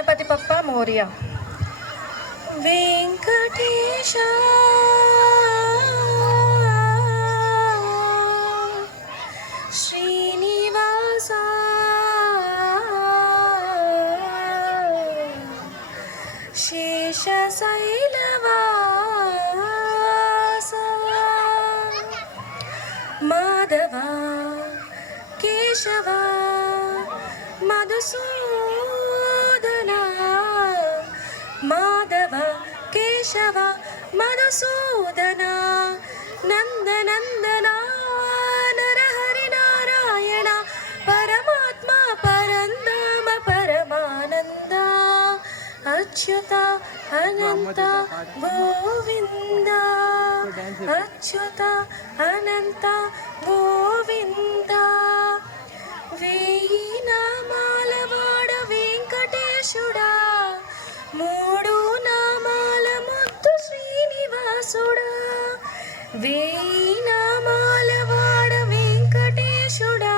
గణపతి పప్ప మోరియా. వెంకటేశ శ్రీనివాస శేషశైలవాస మాధవ కేశవ మధుసూదన మాధవ కేశవ మధుసూదన నందనందన నరహరి నారాయణ పరమాత్మ పరంధామ పరమానంద అచ్యుత అనంత గోవింద అచ్యుత అనంత గోవింద. వేయి నామాల వాడ వెంకటేశుడా, మూడు నామాల ముద్దు శ్రీనివాసుడా. వేయి నామాల వాడ వెంకటేశుడా,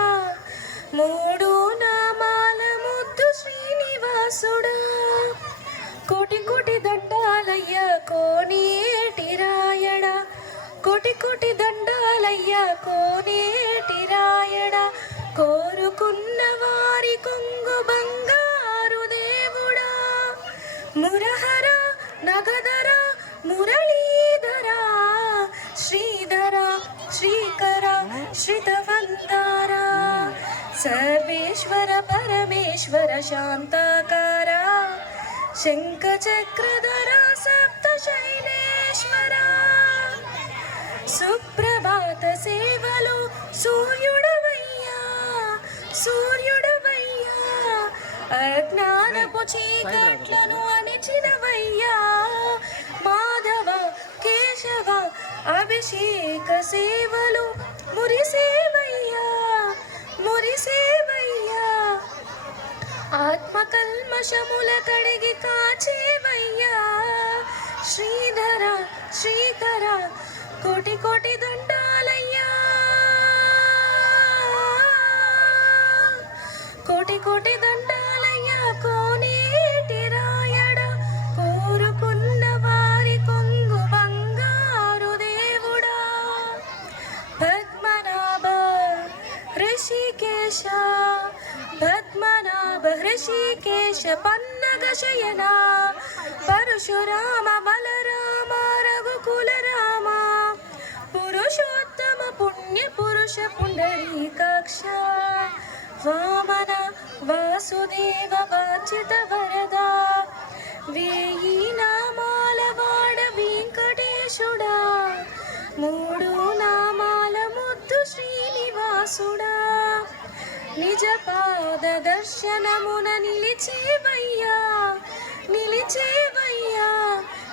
మూడు నామాల ముద్దు శ్రీనివాసుడా. కోటి కోటి దండాలయ్య కోనేటి రాయడ, కోటి కోటి దండాలయ్య కోనేటి రాయడ. కోరుకున్న వారి కొంగు బంగారు దేవుడా, మురహర నగధర మురళీధర శ్రీధర శ్రీకర శ్రితవందర సర్వేశ్వర పరమేశ్వర శాంతాకార శంఖచక్రధర సప్త శైలేశ్వర. సుప్రభాత సేవలు సూర్యుడవయ్యా సూర్యుడవయ్యా, అజ్ఞానపు చీకట్లను అణిచినవయ్యా. మాధవ కేశవ అభిషేక సేవలు మురిసేవయ్యా మురిసేవయ్యా. ఆత్మకల్మషముల కడిగి కాచేవయ్యా. శ్రీధర శ్రీకర కోటి కోటి దండాలయ్యా, కోటి కోటి దండాలయ్యా కోనేటి రాయడ. కోరుకున్న వారి కొంగు బంగారు దేవుడా. పద్మనాభ ఋషికేశ పద్మనాభ ఋషికేశ పన్నగ శయన పరశురామ బలరామ రఘుకుల రామ పురుషోత్తమ పుణ్య పురుష పుండరీకాక్ష వామన వాసుదేవ వాంఛిత వరద. వేయి నామాల వాడ వెంకటేశుడా, మూడు నామాల ముద్దు శ్రీనివాసుడా. నిజ పాద దర్శనమున నిలిచేవయ్యా నిలిచేవయ్యా.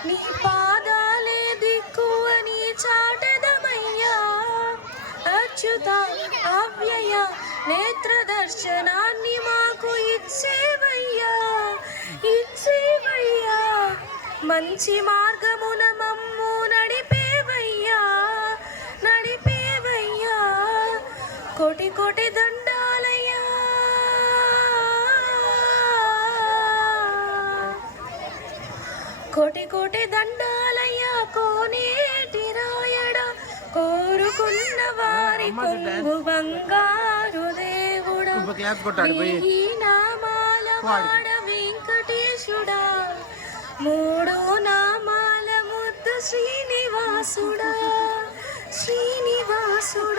నీ పాదాలే దిక్కు అని చాటెదమయ్యా. అచ్యుత అవ్యయ నేత్ర దర్శనాన్ని మాకు ఇచ్చేవయ్యా ఇచ్చేవయ్యా. మంచి మార్గమున మమ్ము నడిపేవయ్యా నడిపేవయ్యా. కోటి కోటి దండాలయ్యా, కోటి కోటి దండాలయ్యా కోనేటి రాయడ. కోరుకున్న వారి కొంగు బంగారు దేవుడా. వెయ్యి నామాల వాడ వెంకటేశుడా, మూడు నామాల ముద్దు శ్రీనివాసుడా శ్రీనివాసుడా.